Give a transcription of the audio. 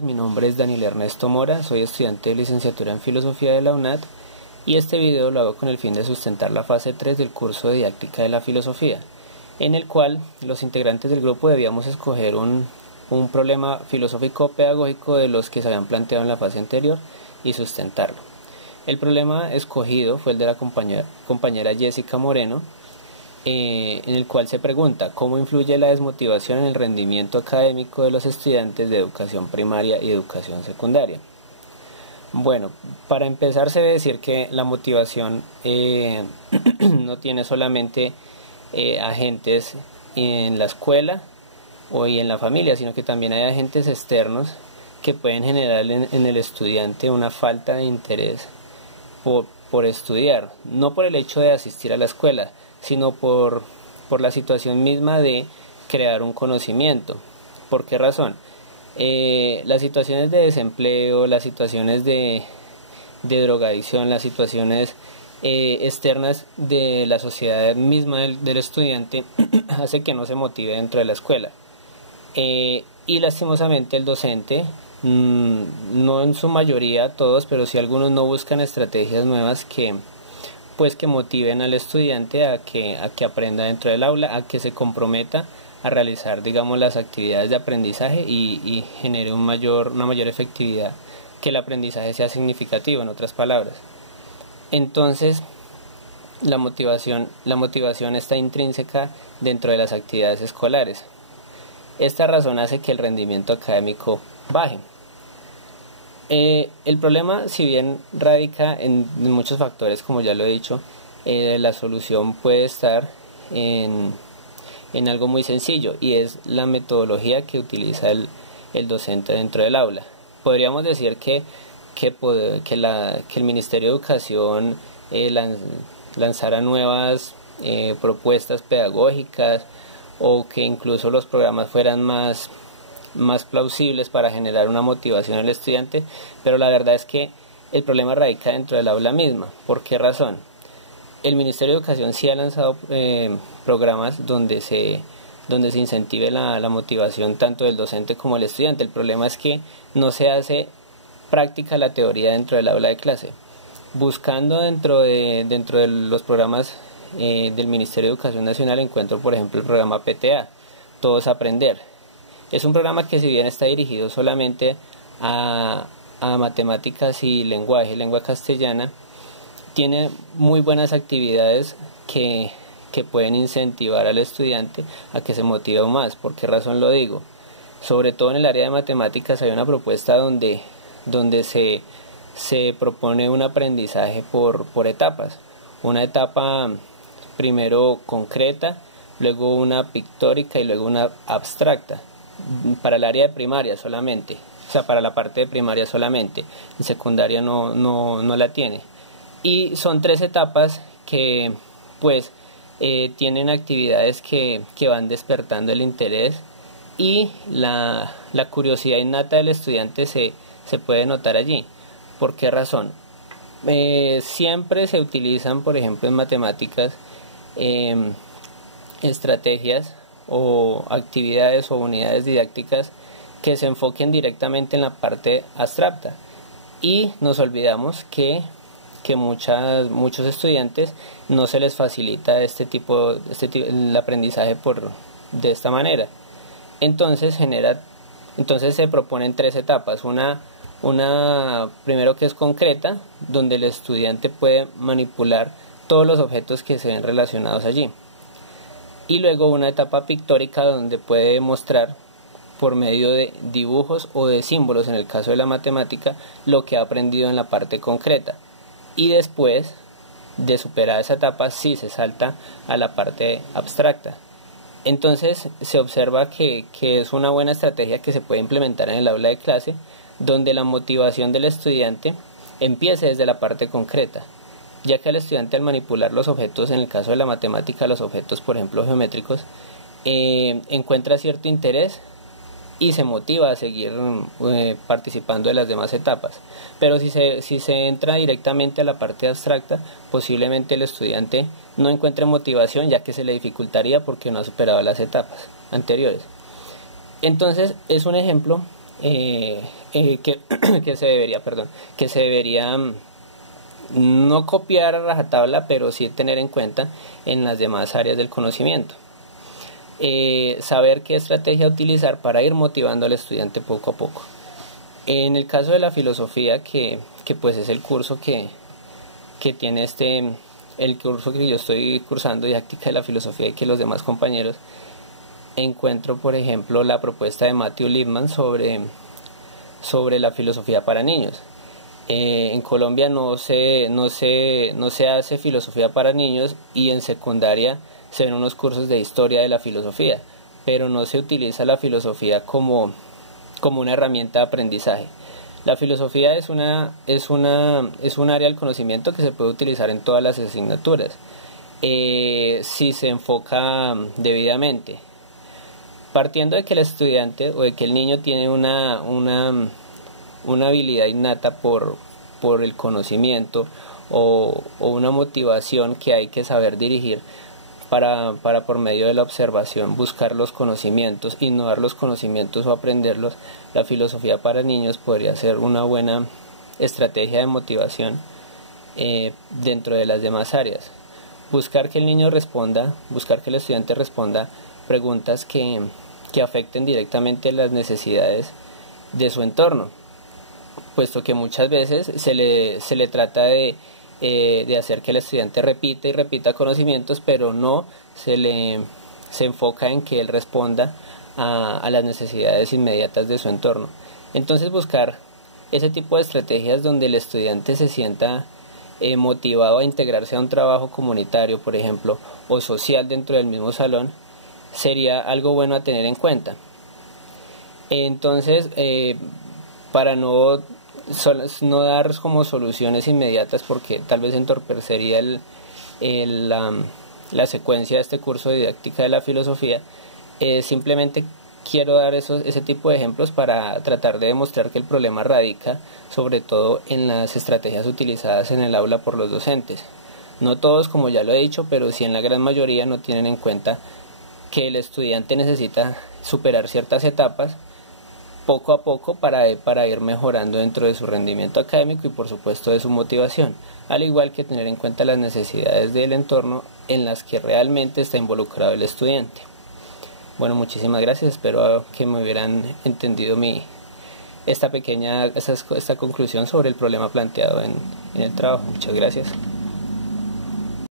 Mi nombre es Daniel Ernesto Mora, soy estudiante de licenciatura en Filosofía de la UNAD y este video lo hago con el fin de sustentar la fase 3 del curso de Didáctica de la Filosofía, en el cual los integrantes del grupo debíamos escoger un problema filosófico-pedagógico de los que se habían planteado en la fase anterior y sustentarlo. El problema escogido fue el de la compañera Jessica Moreno, en el cual se pregunta cómo influye la desmotivación en el rendimiento académico de los estudiantes de educación primaria y educación secundaria. Bueno, para empezar se debe decir que la motivación no tiene solamente agentes en la escuela o en la familia, sino que también hay agentes externos que pueden generar en el estudiante una falta de interés por estudiar, no por el hecho de asistir a la escuela, sino por la situación misma de crear un conocimiento. ¿Por qué razón? Las situaciones de desempleo, las situaciones de drogadicción, las situaciones externas de la sociedad misma del estudiante hace que no se motive dentro de la escuela. Y lastimosamente el docente, no en su mayoría todos, pero sí algunos, no buscan estrategias nuevas que motiven al estudiante a que aprenda dentro del aula, a que se comprometa a realizar, digamos, las actividades de aprendizaje y genere una mayor efectividad, que el aprendizaje sea significativo, en otras palabras. Entonces, la motivación está intrínseca dentro de las actividades escolares. Esta razón hace que el rendimiento académico baje. El problema, si bien radica en muchos factores, como ya lo he dicho, la solución puede estar en algo muy sencillo, y es la metodología que utiliza el docente dentro del aula. Podríamos decir que el Ministerio de Educación lanzara nuevas propuestas pedagógicas, o que incluso los programas fueran más plausibles para generar una motivación al estudiante, pero la verdad es que el problema radica dentro del aula misma. ¿Por qué razón? El Ministerio de Educación sí ha lanzado programas donde se incentive la motivación tanto del docente como del estudiante. El problema es que no se hace práctica la teoría dentro del aula de clase. Buscando dentro de los programas del Ministerio de Educación Nacional encuentro, por ejemplo, el programa PTA, Todos Aprender. Es un programa que, si bien está dirigido solamente a matemáticas y lengua castellana, tiene muy buenas actividades que pueden incentivar al estudiante a que se motive aún más. ¿Por qué razón lo digo? Sobre todo en el área de matemáticas hay una propuesta donde se propone un aprendizaje por etapas. Una etapa primero concreta, luego una pictórica y luego una abstracta. Para el área de primaria solamente, o sea, para la parte de primaria solamente, en secundaria no la tiene. Y son 3 etapas que tienen actividades que van despertando el interés, y la curiosidad innata del estudiante se puede notar allí. ¿Por qué razón? Siempre se utilizan, por ejemplo, en matemáticas, estrategias o actividades o unidades didácticas que se enfoquen directamente en la parte abstracta, y nos olvidamos que muchos estudiantes no se les facilita el aprendizaje de esta manera. Entonces se proponen 3 etapas. Una primero que es concreta, donde el estudiante puede manipular todos los objetos que se ven relacionados allí. Y luego una etapa pictórica, donde puede mostrar por medio de dibujos o de símbolos, en el caso de la matemática, lo que ha aprendido en la parte concreta. Y después de superar esa etapa, sí se salta a la parte abstracta. Entonces se observa que es una buena estrategia que se puede implementar en el aula de clase, donde la motivación del estudiante empiece desde la parte concreta, ya que el estudiante, al manipular los objetos, en el caso de la matemática, los objetos, por ejemplo, geométricos, encuentra cierto interés y se motiva a seguir participando de las demás etapas. Pero si se entra directamente a la parte abstracta, posiblemente el estudiante no encuentre motivación, ya que se le dificultaría porque no ha superado las etapas anteriores. Entonces es un ejemplo que se debería no copiar a rajatabla, pero sí tener en cuenta en las demás áreas del conocimiento. Saber qué estrategia utilizar para ir motivando al estudiante poco a poco. En el caso de la filosofía, que pues es el curso que tiene el curso que yo estoy cursando, Didáctica de la Filosofía, y que los demás compañeros, encuentro por ejemplo la propuesta de Matthew Lipman sobre la filosofía para niños. En Colombia no se hace filosofía para niños, y en secundaria se ven unos cursos de historia de la filosofía, pero no se utiliza la filosofía como una herramienta de aprendizaje. La filosofía es un área del conocimiento que se puede utilizar en todas las asignaturas, si se enfoca debidamente. Partiendo de que el estudiante o de que el niño tiene una habilidad innata por el conocimiento, o una motivación que hay que saber dirigir para por medio de la observación buscar los conocimientos, innovar los conocimientos o aprenderlos, la filosofía para niños podría ser una buena estrategia de motivación dentro de las demás áreas. Buscar que el niño responda, buscar que el estudiante responda preguntas que afecten directamente las necesidades de su entorno, puesto que muchas veces se le trata de hacer que el estudiante repita y repita conocimientos, pero no se enfoca en que él responda a las necesidades inmediatas de su entorno. Entonces buscar ese tipo de estrategias donde el estudiante se sienta motivado a integrarse a un trabajo comunitario, por ejemplo, o social dentro del mismo salón, sería algo bueno a tener en cuenta. Entonces, para no dar como soluciones inmediatas, porque tal vez entorpecería la secuencia de este curso de Didáctica de la Filosofía, simplemente quiero dar ese tipo de ejemplos para tratar de demostrar que el problema radica sobre todo en las estrategias utilizadas en el aula por los docentes. No todos, como ya lo he dicho, pero sí en la gran mayoría no tienen en cuenta que el estudiante necesita superar ciertas etapas poco a poco para ir mejorando dentro de su rendimiento académico y por supuesto de su motivación, al igual que tener en cuenta las necesidades del entorno en las que realmente está involucrado el estudiante. Bueno, muchísimas gracias, espero que me hubieran entendido esta conclusión sobre el problema planteado en el trabajo. Muchas gracias.